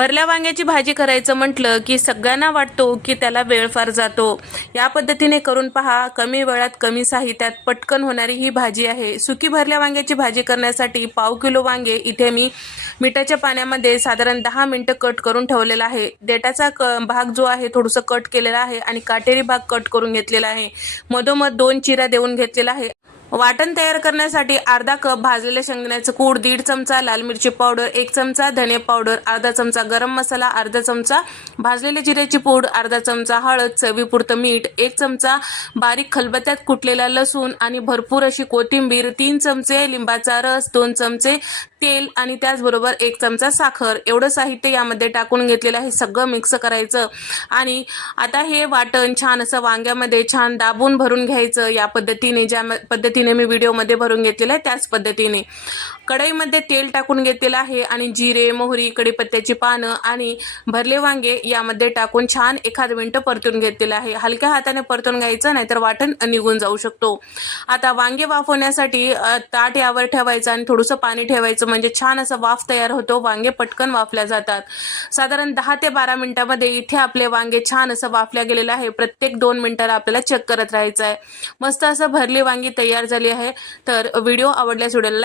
भरल्या वांग्याची भाजी करायचं म्हटलं की सगळ्यांना वाटतो की त्याला वेळ फार जातो. या पद्धतीने करून पहा कमी वेळात कमी साहित्यात पटकन होणारी ही भाजी आहे. सुकी भरल्या वांग्याची भाजी करण्यासाठी पाव किलो वांगे इथे मी मिठाच्या पाण्यामध्ये साधारण दहा मिनटं कट करून ठेवलेला आहे. देटाचा क भाग जो आहे थोडंसं कट केलेला आहे आणि काटेरी भाग कट करून घेतलेला आहे. मधोमध दोन चिरा देऊन घेतलेला आहे. वाटण तयार करण्यासाठी अर्धा कप भाजलेल्या शेंगदाण्याचं कूड दीड चमचा लाल मिरची पावडर एक चमचा धने पावडर अर्धा चमचा गरम मसाला अर्धा चमचा भाजलेल्या जिऱ्याची पूड अर्धा चमचा हळद चवीपुरतं मीठ एक चमचा बारीक खलबत्त्यात कुटलेला लसूण आणि भरपूर अशी कोथिंबीर तीन चमचे लिंबाचा रस दोन चमचे तेल आणि त्याचबरोबर एक चमचा साखर एवढं साहित्य यामध्ये टाकून घेतलेलं आहे. सगळं मिक्स करायचं. आणि आता हे वाटण छान असं वांग्यामध्ये छान दाबून भरून घ्यायचं. या पद्धतीने ज्या म- पद्धतीने मी व्हिडिओमध्ये भरून घेतलेलं आहे त्याच पद्धतीने. कढईमध्ये तेल टाकून घेतलेलं आहे आणि जिरे मोहरी कढीपत्त्याची पानं आणि भरले वांगे यामध्ये टाकून छान एखाद मिनटं परतून घेतलेलं आहे. हलक्या हाताने परतून घ्यायचं नाहीतर वाटण निघून जाऊ शकतो. आता वांगे वाफवण्यासाठी ताट यावर ठेवायचं आणि थोडंसं पाणी ठेवायचं. म्हणजे छान असं वाफ तयार होतो. वांगे पटकन वाफल्या जातात. साधारण दहा ते बारा मिनिटामध्ये इथे आपले वांगे छान असं वाफल्या गेलेलं आहे. प्रत्येक दोन मिनिटाला आपल्याला चेक करत राहायचं आहे मस्त असं भरली वांगी तयार झाली आहे. तर व्हिडिओ आवडल्यास व्हिडिओला